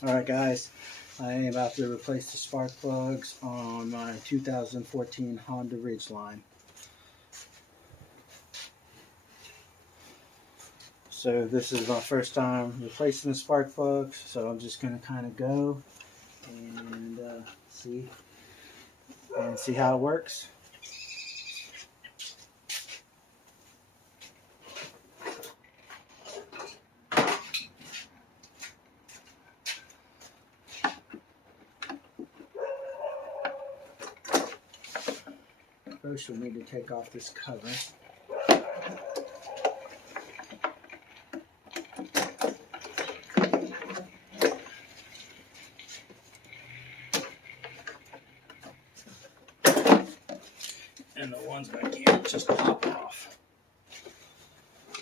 Alright guys, I am about to replace the spark plugs on my 2014 Honda Ridgeline. So this is my first time replacing the spark plugs, so I'm just going to kind of go and see how it works. First we'll need to take off this cover. And the ones back here just pop off.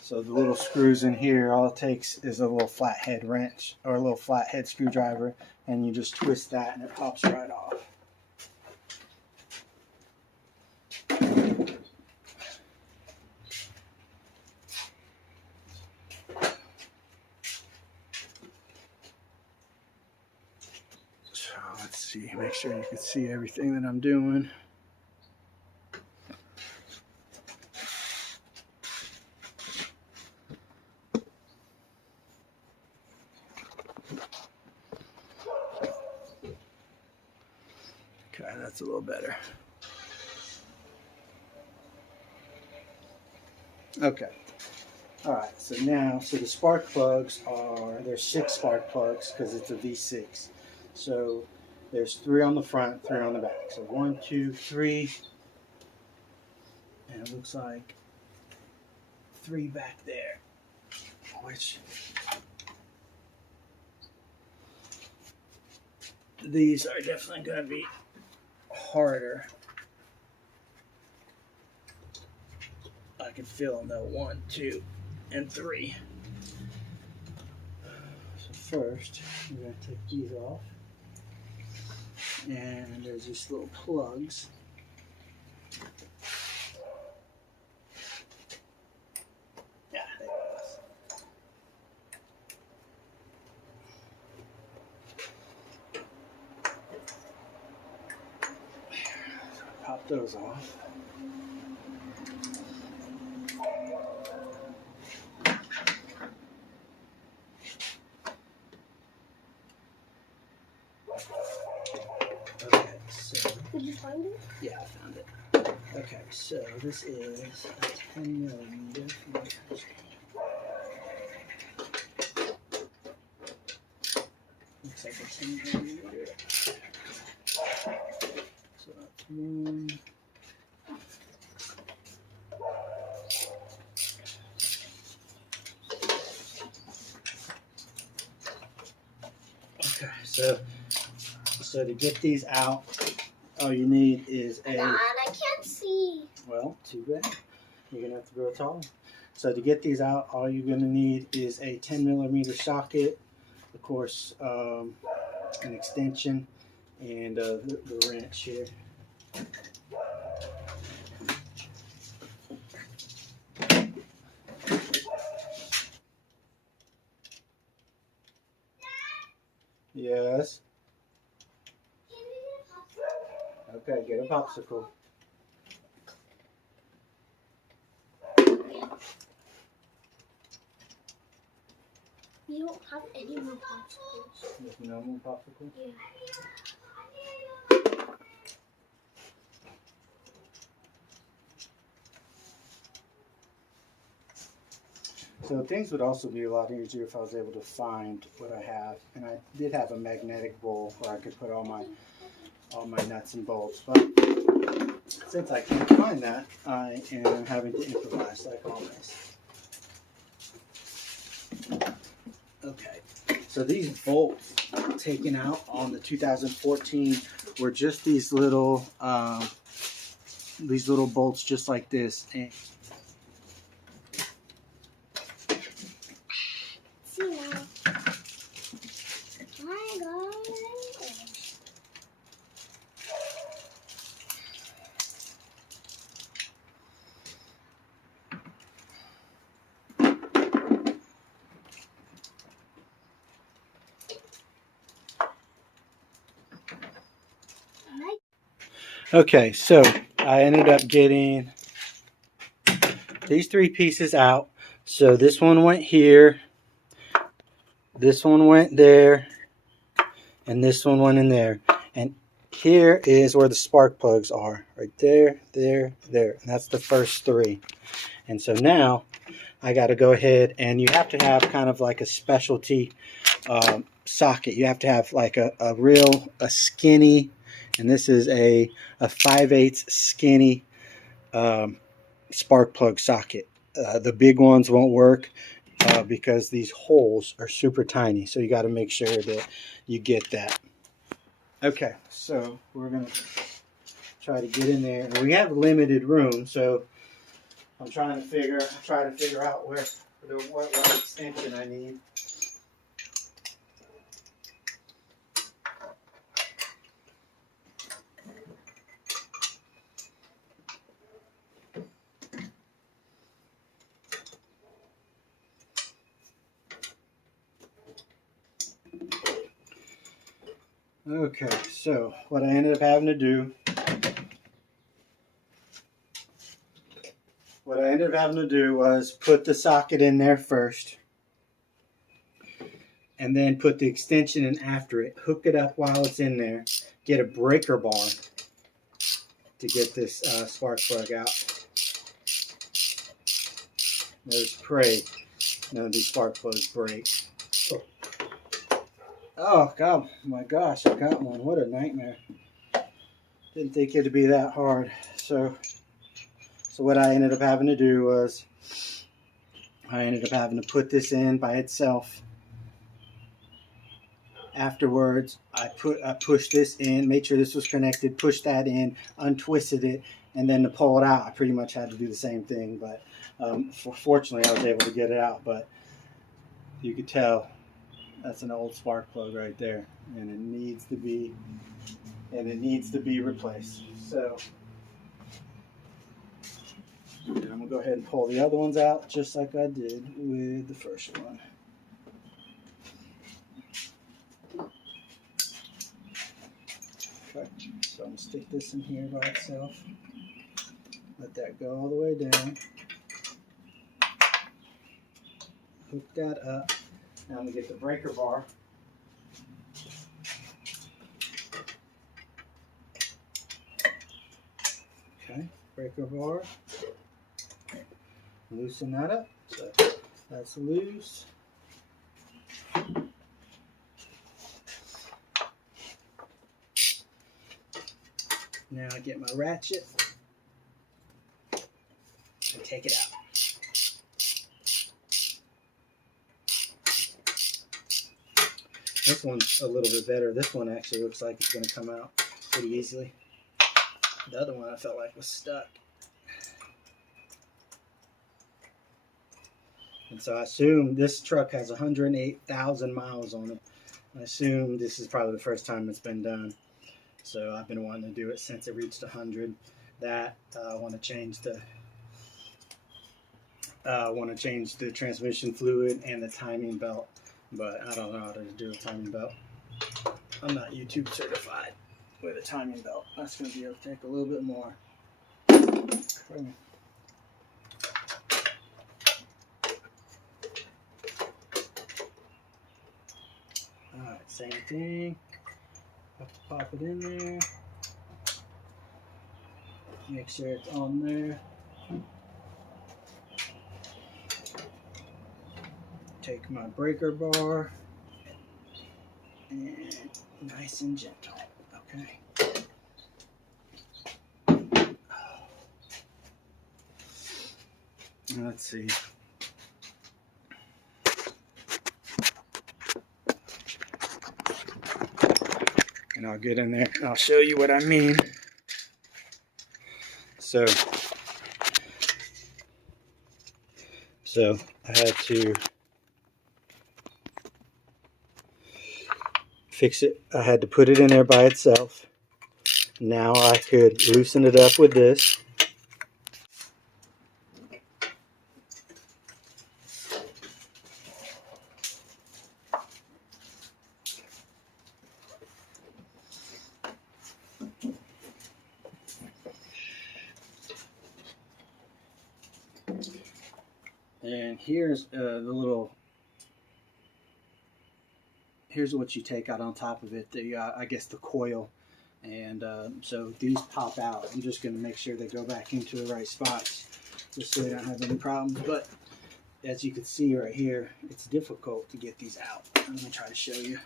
So the little screws in here, all it takes is a little flathead wrench or a little flathead screwdriver, and you just twist that and it pops right off. So let's see, make sure you can see everything that I'm doing. Okay, that's a little better. Okay. Alright, so the spark plugs there's 6 spark plugs because it's a V6. So there's 3 on the front, 3 on the back. So 1, 2, 3. And it looks like 3 back there. Which these are definitely going to be harder. I can feel them though. 1, 2, and 3. So first, we're going to take these off. And there's these little plugs. Yeah, there it is. So pop those off. Okay, so did you find it? Yeah, I found it. Okay, so this is a 10 millimeter. Looks like a 10 millimeter. So that's 1. Okay, so to get these out, all you need is a... God, I can't see. Well, too bad. You're going to have to grow tall. So to get these out, all you're going to need is a 10 millimeter socket, of course, an extension, and the wrench here. Yes. Okay, get a popsicle. We don't have any more popsicles. There's no more popsicles? Yeah. So things would also be a lot easier if I was able to find what I have. And I did have a magnetic bowl where I could put all my nuts and bolts. But since I can't find that, I am having to improvise like always. Okay, so these bolts taken out on the 2014 were just these little bolts just like this. And See now. My God. Okay, so I ended up getting these 3 pieces out. So this one went here, this one went there, and this one went in there. And here is where the spark plugs are. Right there, there, there. And that's the first 3. And so now I got to go ahead, and you have to have kind of like a specialty socket. You have to have like a skinny, and this is a 5/8 skinny spark plug socket. The big ones won't work because these holes are super tiny. So you got to make sure that you get that. Okay, so we're going to try to get in there. And we have limited room, so I'm trying to figure out what extension I need. Okay, so what I ended up having to do was put the socket in there first, and then put the extension in after it, hook it up while it's in there, get a breaker bar to get this spark plug out. There's pray none of these spark plugs break. Oh God, my gosh, I got one. What a nightmare. Didn't think it'd be that hard. So what I ended up having to do was I ended up having to put this in by itself. Afterwards, I pushed this in, made sure this was connected, pushed that in, untwisted it, and then to pull it out, I pretty much had to do the same thing. But fortunately, I was able to get it out. But you could tell that's an old spark plug right there, and it needs to be replaced. So I'm gonna go ahead and pull the other ones out just like I did with the first one. Okay, so I'm gonna stick this in here by itself. Let that go all the way down. Hook that up. Now I'm gonna get the breaker bar. Okay, breaker bar. Loosen that up. So that's loose. Now I get my ratchet and take it out. This one's a little bit better. This one actually looks like it's going to come out pretty easily. The other one I felt like was stuck. And so I assume this truck has 108,000 miles on it. I assume this is probably the first time it's been done. So I've been wanting to do it since it reached 100. I want to change the transmission fluid and the timing belt, but I don't know how to do a timing belt. I'm not YouTube certified with a timing belt. That's going to take a little bit more. Okay. Alright, same thing. Have to pop it in there. Make sure it's on there. Take my breaker bar and nice and gentle. Okay. Let's see. And I'll get in there and I'll show you what I mean. So I had to fix it. I had to put it in there by itself. Now I could loosen it up with this. And here's here's what you take out on top of it. I guess the coil. And so these pop out. I'm just going to make sure they go back into the right spots just so they don't have any problems. But as you can see right here, it's difficult to get these out. I'm going to try to show you.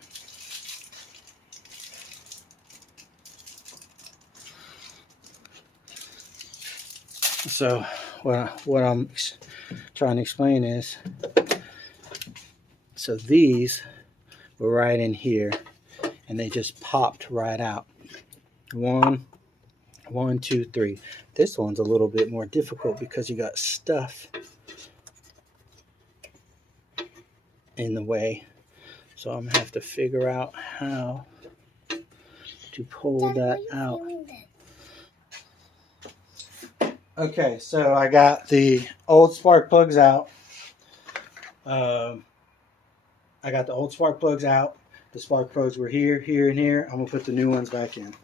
So what I'm trying to explain is, so these were right in here and they just popped right out. One, two, three. This one's a little bit more difficult because you got stuff in the way. So I'm gonna have to figure out how to pull that out. Okay, so I got the old spark plugs out. The spark plugs were here, here, and here. I'm gonna put the new ones back in.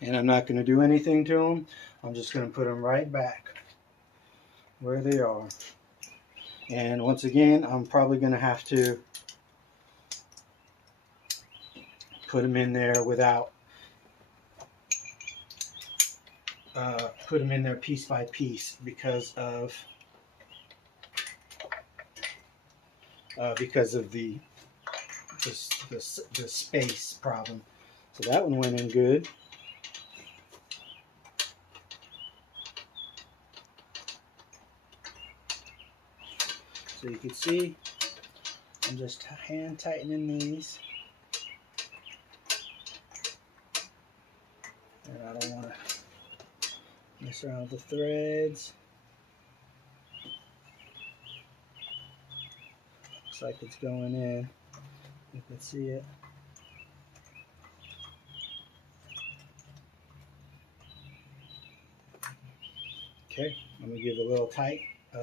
And I'm not going to do anything to them. I'm just going to put them right back where they are. And once again, I'm probably going to have to put them in there without, put them in there piece by piece because of the space problem. So that one went in good. So you can see, I'm just hand tightening these. And I don't want to mess around with the threads. Looks like it's going in. You can see it. Okay, I'm going to give it a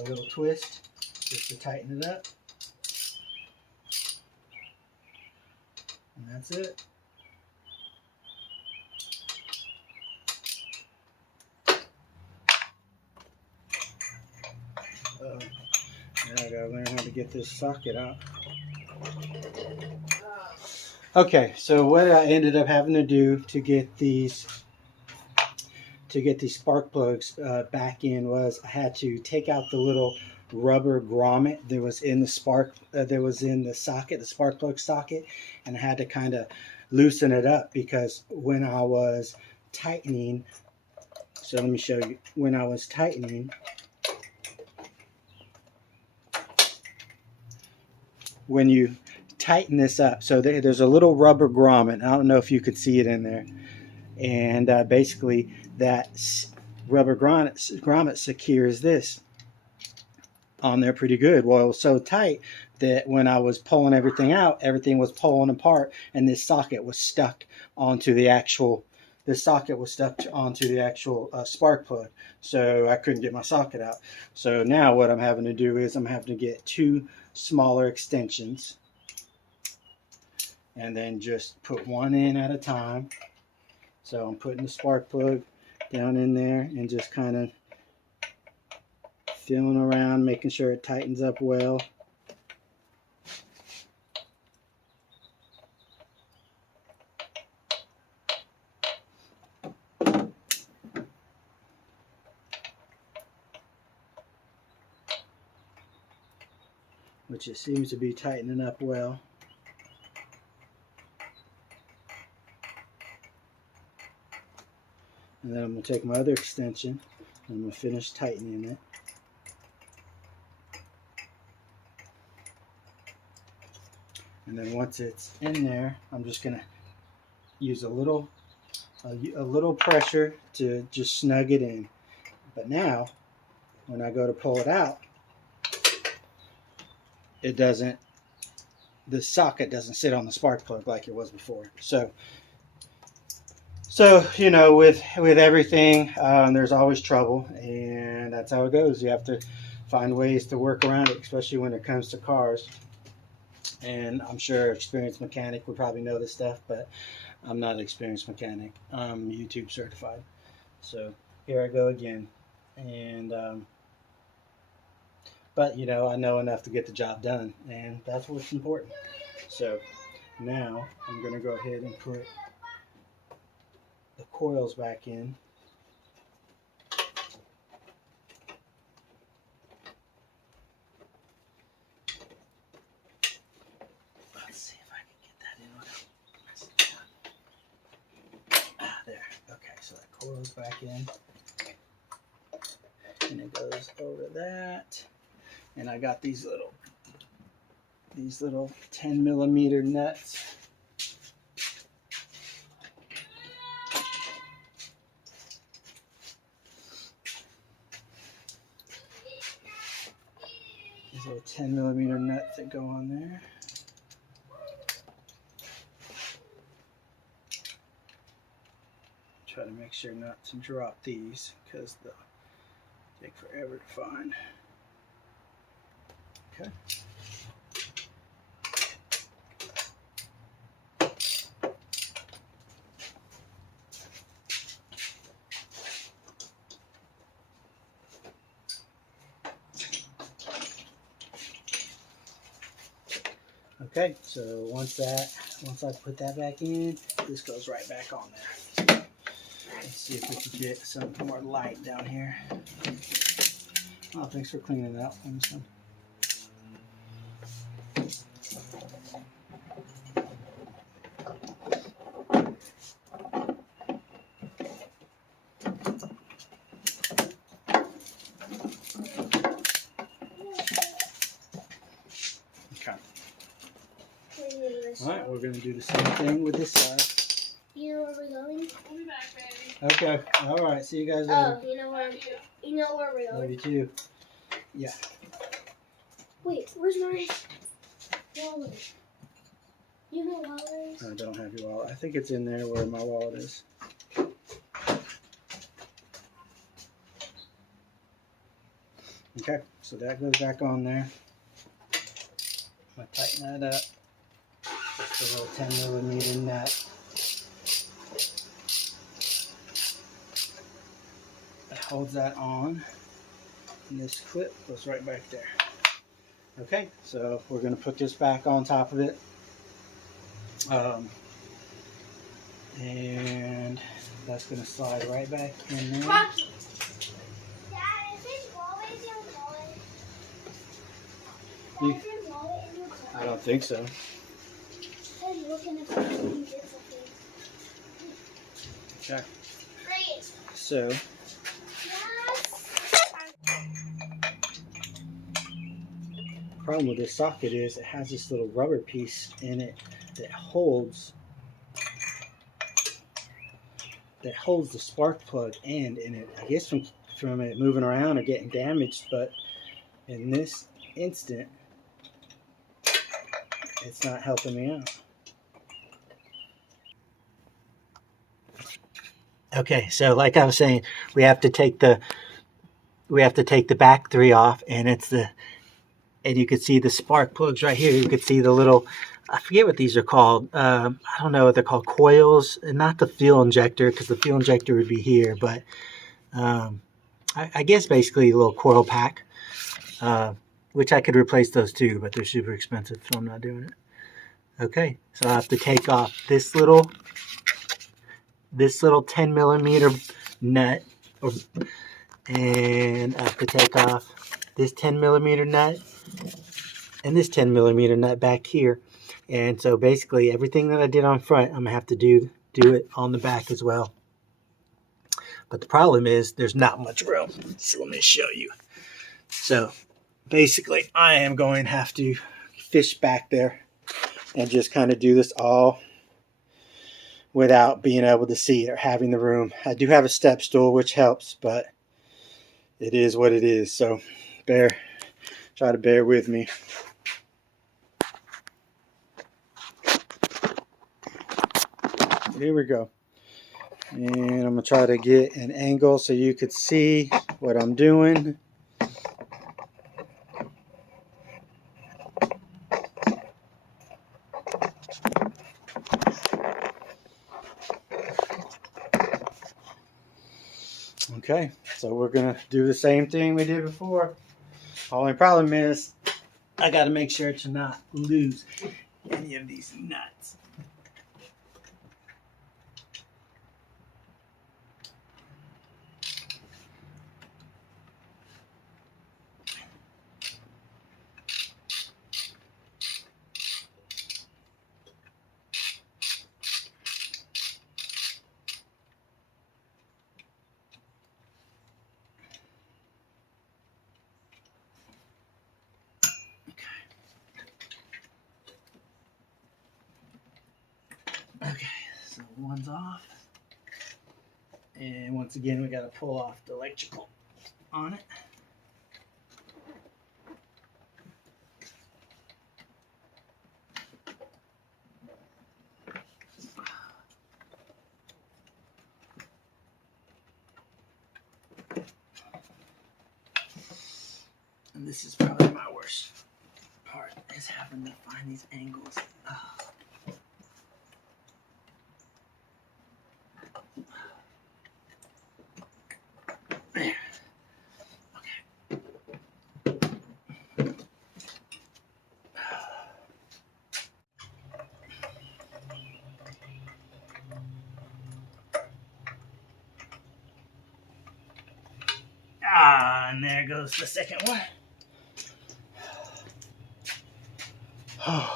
little twist. Just to tighten it up. And that's it. Now I gotta learn how to get this socket out. Okay, so what I ended up having to do to get these spark plugs back in was I had to take out the little rubber grommet that was in the spark the socket, the spark plug socket, and I had to kind of loosen it up because when I was tightening, so let me show you, when I was tightening, when you tighten this up, so there's a little rubber grommet, I don't know if you could see it in there, and basically that rubber grommet secures this on there pretty good. Well, it was so tight that when I was pulling everything out, everything was pulling apart, and this socket was stuck onto the actual spark plug. So I couldn't get my socket out. So now what I'm having to do is I'm having to get two smaller extensions and then just put one in at a time. So I'm putting the spark plug down in there and just kind of feeling around, making sure it tightens up well. Which it seems to be tightening up well. And then I'm going to take my other extension and I'm going to finish tightening it. And then once it's in there, I'm just going to use a little pressure to just snug it in. But now, when I go to pull it out, the socket doesn't sit on the spark plug like it was before. So you know, with everything, there's always trouble, and that's how it goes. You have to find ways to work around it, especially when it comes to cars. And I'm sure experienced mechanic would probably know this stuff, but I'm not an experienced mechanic. I'm YouTube certified. So here I go again. And but you know, I know enough to get the job done, and that's what's important. So now I'm going to go ahead and put the coils back in. Let's see if I can get that in without messing it up. Ah, there. Okay, so that coils back in. And it goes over that. And I got these little 10 millimeter nuts. These little 10 millimeter nuts that go on there. Try to make sure not to drop these because they'll take forever to find. Okay. Okay, so once I put that back in, this goes right back on there. Let's see if we can get some more light down here. Oh, thanks for cleaning it out. Okay. Alright, we're going to do the same thing with this side. You know where we're going? I'll be back, baby. Okay, alright, see you guys later. Oh, you know where we're Love going? you too. Yeah. Wait, where's my wallet? You know wallet? I don't have your wallet. I think it's in there where my wallet is. Okay, so that goes back on there. I'm going to tighten that up. Just a little 10 millimeter nut. That holds that on. And this clip goes right back there. Okay, so we're going to put this back on top of it. And that's going to slide right back in there. Rocky! Dad, is this wallet in your wallet? You- Is your wallet in your wallet? I don't think so. I'm looking if I can get something. Okay, Great. so Yes. the problem with this socket is it has this little rubber piece in it that holds the spark plug end in it. I guess from it moving around or getting damaged, but in this instant, it's not helping me out. Okay, so like I was saying, we have to take the back three off, and you can see the spark plugs right here. You can see the little, I forget what these are called. I don't know what they're called, coils, and not the fuel injector, because the fuel injector would be here, but I guess basically a little coil pack, which I could replace those too, but they're super expensive, so I'm not doing it. Okay, so I have to take off this little 10 millimeter nut, and I have to take off this 10 millimeter nut and this 10 millimeter nut back here. And so basically everything that I did on front, I'm gonna have to do it on the back as well. But the problem is there's not much room. So let me show you. So basically I am going to have to fish back there and just kind of do this all without being able to see it or having the room. I do have a step stool, which helps, but it is what it is. So try to bear with me. Here we go. And I'm going to try to get an angle so you could see what I'm doing. Okay, so we're gonna do the same thing we did before. Only problem is I gotta make sure to not lose any of these nuts. Okay, so one's off. And once again, we got to pull off the electrical on it. And this is probably my worst part, is having to find these angles. Oh. There. Okay. Ah, and there goes the second one. A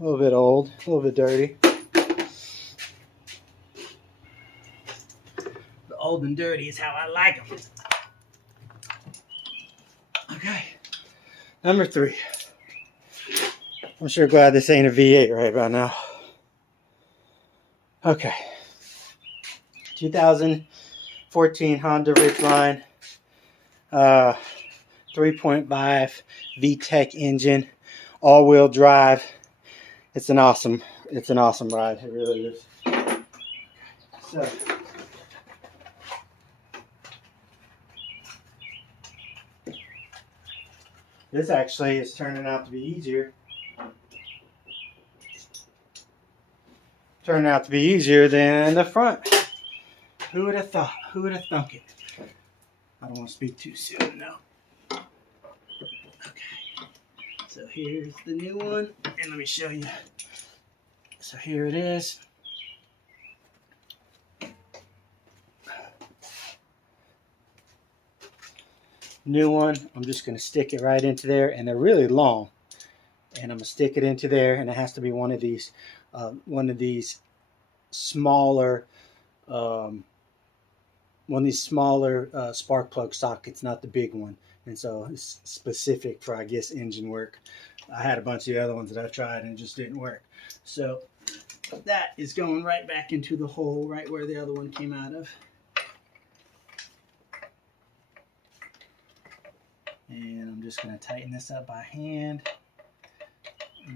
little bit old, a little bit dirty. The old and dirty is how I like them. Okay, number 3. I'm sure glad this ain't a V8 right about now. Okay, 2014 Honda Ridgeline, 3.5 VTEC engine, all-wheel drive. It's an awesome ride. It really is. So, this actually is turning out to be easier. Turning out to be easier than the front. Who would have thought? Who would have thunk it? I don't want to speak too soon, no. Okay. So here's the new one, and let me show you. So here it is. New one. I'm just going to stick it right into there, and they're really long. And I'm going to stick it into there, and it has to be one of these smaller spark plug sockets, not the big one. And so it's specific for, I guess, engine work. I had a bunch of the other ones that I tried and it just didn't work. So that is going right back into the hole right where the other one came out of. And I'm just going to tighten this up by hand.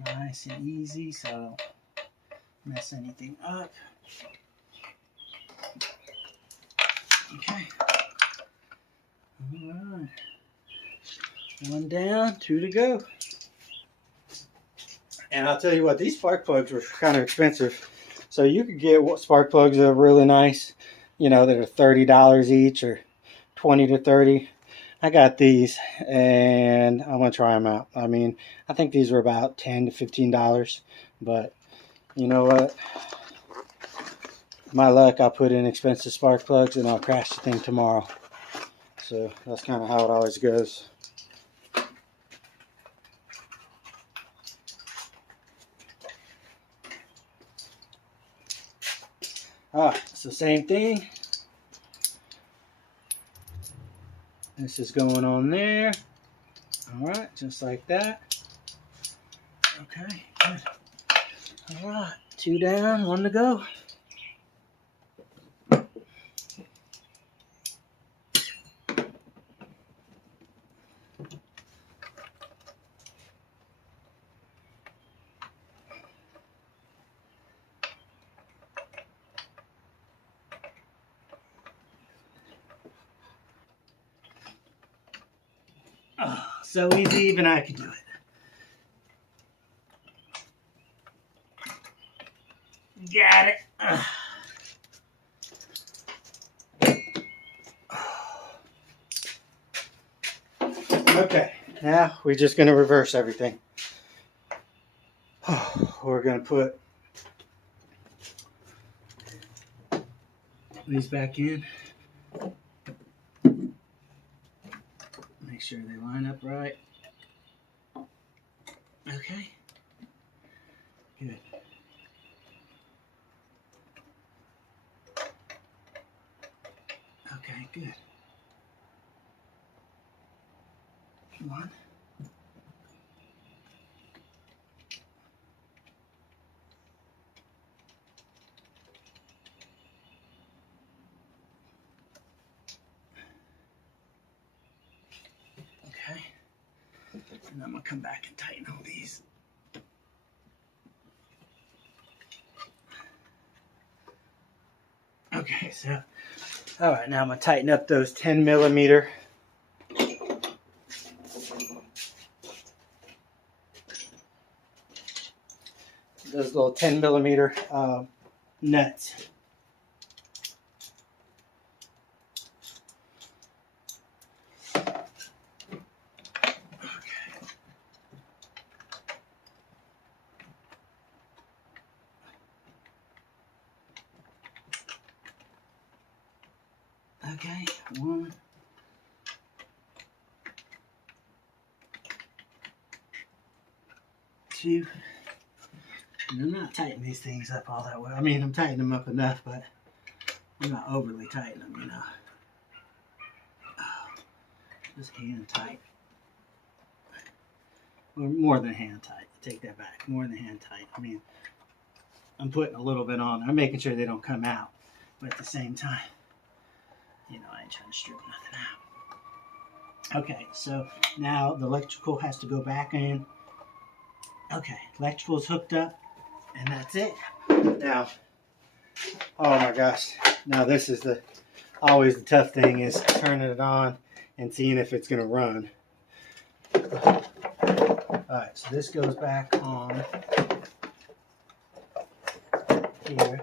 Nice and easy, so I don't mess anything up. Okay. All right. 1 down, 2 to go. And I'll tell you what, these spark plugs were kind of expensive. So you could get spark plugs that are really nice, you know, that are $30 each or 20 to 30. I got these and I'm going to try them out. I mean, I think these were about $10 to $15, but you know what? My luck, I'll put in expensive spark plugs and I'll crash the thing tomorrow. So that's kind of how it always goes. So same thing. This is going on there. All right, just like that. Okay, good. All right, 2 down, 1 to go. Oh, so easy, even I could do it. Got it. Okay, now we're just going to reverse everything. We're going to put these back in. Make sure they line up right. Okay. Good. Okay, good. One. Okay. And I'm going to come back and tighten all these. Okay, so, all right, now I'm going to tighten up those 10 millimeter. Those little 10 millimeter nuts. Okay, one. Two. And I'm not tightening these things up all that well. I mean, I'm tightening them up enough, but I'm not overly tightening them, you know. Just hand tight. Or more than hand tight. Take that back. More than hand tight. I mean, I'm putting a little bit on. I'm making sure they don't come out. But at the same time, you know, I ain't trying to strip nothing out. Okay, so now the electrical has to go back in. Okay, electrical is hooked up, and that's it. Now, oh my gosh. Now this is always the tough thing is turning it on and seeing if it's going to run. Alright, so this goes back on here.